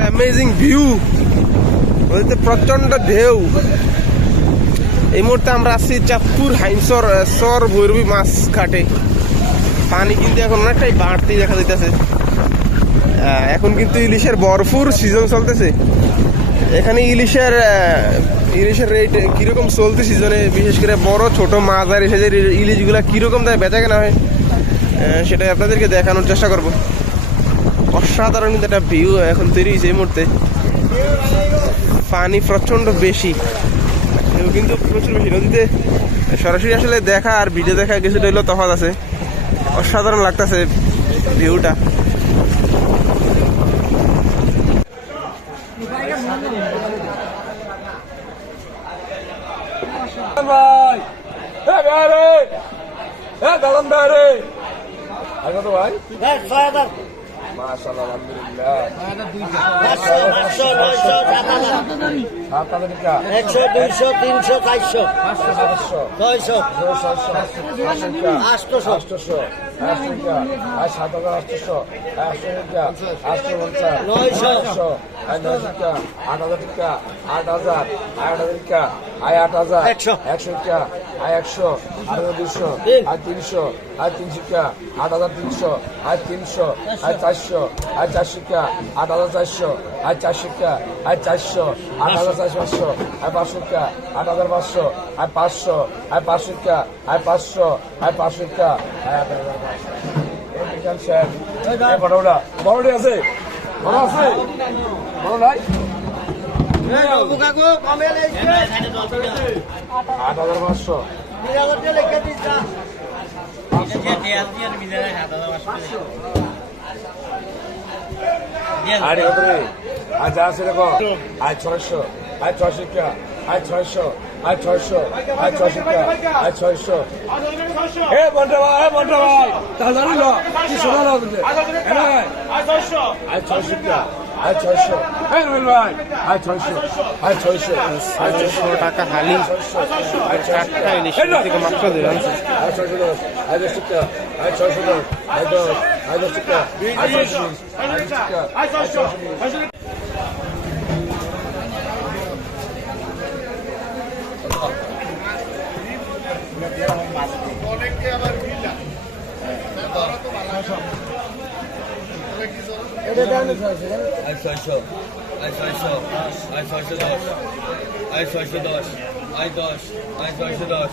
Amazing view, প্রচন্ড ঢেউ। এই মুহূর্তে আমরা আছি চাঁদপুর হাইমসর সর ভৈরবী মাছ ঘাটে। পানি কিন্তু এখন অনেকটাই বাড়তি দেখা যাইতেছে। এখন কিন্তু ইলিশের ভরপুর সিজন চলতেছে। এখানে ইলিশের রেট কিরকম চলতে সিজনে, বিশেষ করে বড় ছোট মাছ আর সাইজের ইলিশগুলা কিরকম দামে বেচা কেনা হয় সেটাই আপনাদেরকে দেখানোর চেষ্টা করব। অসাধারণ কিন্তু একটা ভিউ এখন তৈরি হয়েছে এই মুহূর্তে। পানি প্রচন্ড বেশি, কিন্তু প্রচুর বেশি। নদীতে সরাসরি আসলে দেখা আর ভিডিও দেখা কিছুটা হইলেও তফাৎ আছে। অসাধারণ লাগতেছে ভিউটা। মাশাআল্লাহ, আলহামদুলিল্লাহ। 100 200 300 400 500 600 700 800 800 7,800 850 900 8,000 টাকা 8,000 টাকা 8,000 100 টাকা 100 200 300 টাকা 8,300 300 400 400 টাকা 8,400 400 টাকা 400 8,400 500 টাকা 8,500 500 500 টাকা 500 500 টাকা। বড়টা বড়টি আছে, বড় আছে, বড় নাই। 8,500 আরে কত আজ আছে দেখো, আজ 600 আজ 600 টাকা আজ 600 আজ 600 আজ 600 টাকা আজ 600। এ বন্টা ভাই তাহলে জানো কি শোনা না বলতে আজ 600 আজ 600 টাকা আজ 600। এই রবিল ভাই আজ 600 আজ 600 টাকা হালি চারটা ইলিশ থেকে মাত্র দিলাম। আজ 610 আজ 10 টাকা আজ 610 আজ 10 আজ 10 টাকা আজ 600 আজ টাকা আজ 600। অনেকে আবার মিলা তারা তো ভালো আছে। এটা দাম আছে আজ 600 আজ 600 আজ 610 আজ 610 আজ 10 আজ 610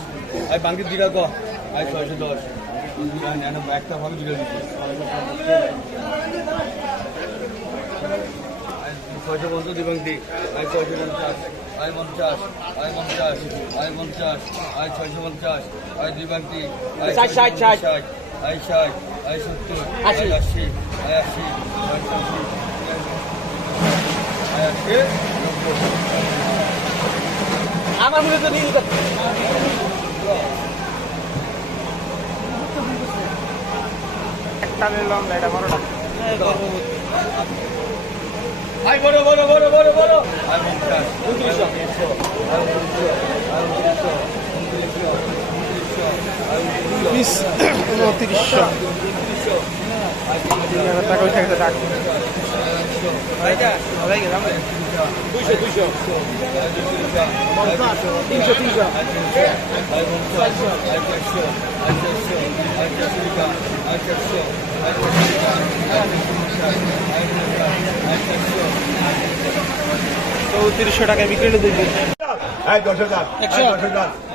আজ বাকি দিরা কো আজ 610 একটা ভাবে দিরা দিছে 650 দিবংতি আজ 650 আজ 50 আজ 50 আজ 50 আজ 650 আজ দিবংতি আজ 60 60 আজ 60 আজ 70 আজ 80 আজ 80 আমার মনে তো নিয়ে যেতে একটা নিলাম, এটা বড়টা আই বড় বড় বড় বড় বড় আই 50 200 আই 200 আই 200 পিস 2900 টাকা ওই থাকতে টাকা ভাইটা ভাই গেলাম 200 200 300 300 আই 50 আই 400 আই 400 আই 400 টাকা আই 400 আই 3400 টাকায় বিক্রি করে দিবি। আয় 10,000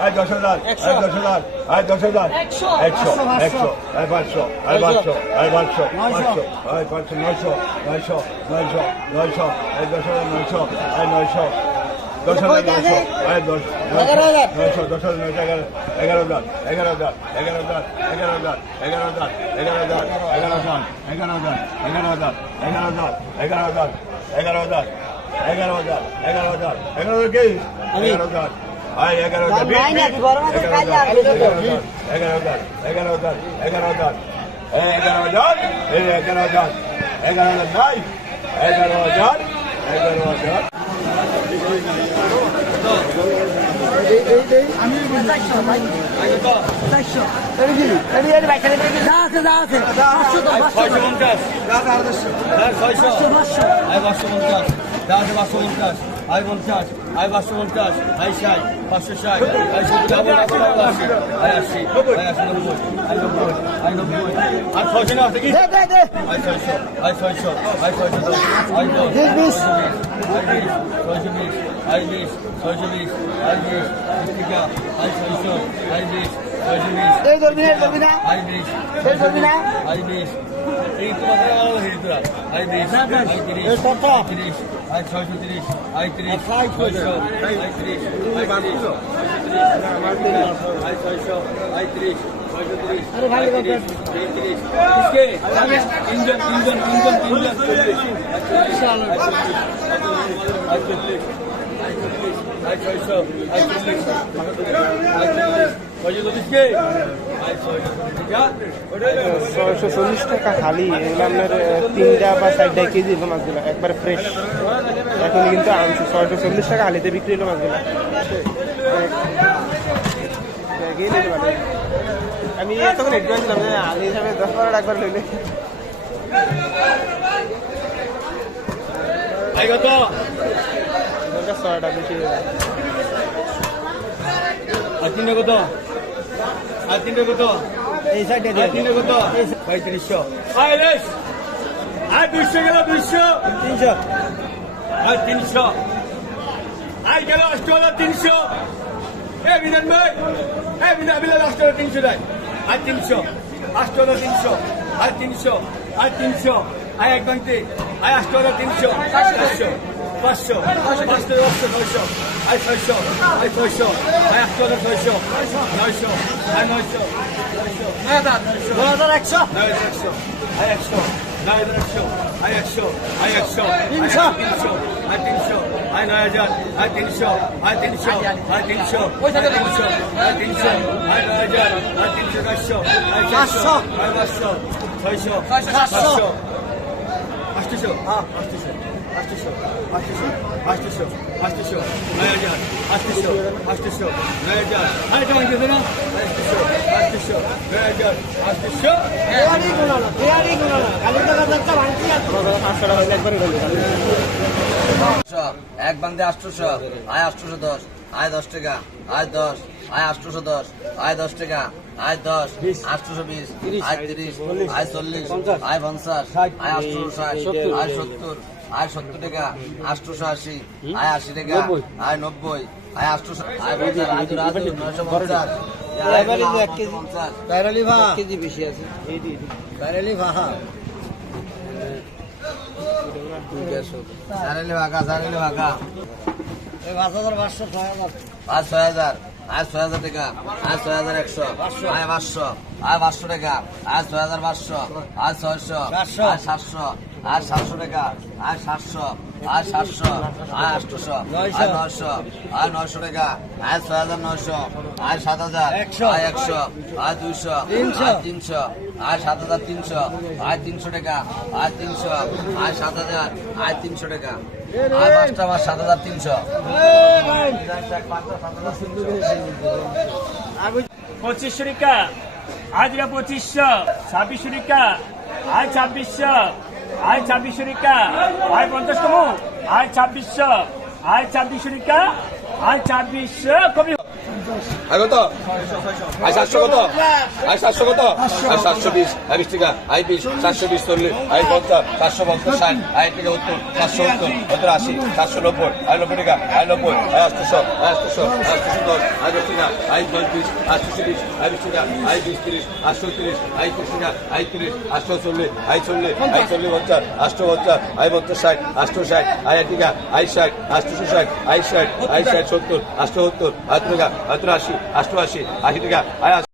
আয় 10,000 আয় 10,000 আয় 10,000 আয় 10,000 100 আয় 500 আয় 500 আয় 500 500 আয় 500 900 900 900 900 আয় 10,000 900 আয় 900 10,000 900 আয় 10 900 10,000 900 11,000 11,000 11,000 11,000 11,000 11,000 11,000 11,000 11,000 11,000 11,000 11,000 কে 11,000 আয় 11,000 11,000 11,000 11,000 নাই 11,000 11,000 টাকা খালি এগুলো আপনার 3টা বা 4টা কেজি হলো মাছগুলো একবার ফ্রেশ এখন কিন্তু আনছে 640 টাকা হালিতে বিক্রি হলো মাছগুলো আমি তখন এডভান্স ছিলাম যে আলি হিসাবে 10-12 টাকা একবার লইলে কত 6টা বেশি আর তিনটা কত আর তিনটা কত এই সাইডে তিনটা কত 3500 আইলেশ আর 200 গেল 200 300 আর 300 আই গেল 8300 এ বিধান ভাই এ বিধান বিলা 8300 দেয় আর 300 8300 আর 300 আর 300 আই এক বাংতে আই 8300 500 500 500 600 আই 600 আই 600 আই 8600 900 আই 900 9100 আই 100 9100 আই 100 আই 100 300 আই 300 আই 9000 আই 300 আই 300 আই 300 আই 300 আই 300 আই 9000 আই 300 400 আই 500 আই 500 600 700 800 হ্যাঁ 800 800 800 800 800 9000 800 800 9000 আই তো আনতে না 800 800 9000 800 এয়ারি গুলো না কালি টাকা যাচ্ছে ভাঙছি 500 টাকা হইলে একবার লইলে এক বাংদে 800 আয় 810 আয় 10 টাকা আয় 10 আয় 810 আয় 10 টাকা আয় 10 820 আয় 30 আয় 40 আয় 50 আয় 860 আয় 70 আয় 70 টাকা 880 আয় 80 টাকা আয় 90 আয় 800 আয় 50 আয় 950 বাইরালি ভা কেজি বেশি আছে বাইরালি ভা সারেলি ভাগা এই 5500 আয় 6000 আয় 6000 টাকা আয় 6100 আয় 500 আয় 500 টাকা আয় 6500 আয় 600 আয় 700 আয় 700 টাকা আয় 700 আয় 700 আয় 800 আয় 900 আয় 900 টাকা আয় 6900 আয় 7000 আয় 100 আয় 200 আয় 300 আয় 7300 আয় 300 টাকা আয় 300 আয় 7000 আয় 300 টাকা আয় 5টা মাস 7300 2500 টাকা আজ 2500 2600 টাকা আজ 2600 আজ 2600 টাকা আয় 50 কমো আজ 2600 আজ 2600 টাকা আজ 2600 কমি আর কত আই 700 কত আই 700 কত আই 720 আই 20 টাকা আই 20 720 40 আই 50 750 60 আই টাকা 70 770 80 790 আই 90 টাকা I 90 I 800 I 800 I 810 I 10 টাকা আই 20 820 আই 20 টাকা আই 20 30 830 আই 30 টাকা I 30 840 I 40 I 40 50 850 I 50 60 860 I টাকা আই 60 860 আই 60 আই 60 70 870 আই টাকা 88 88 80 টাকা আই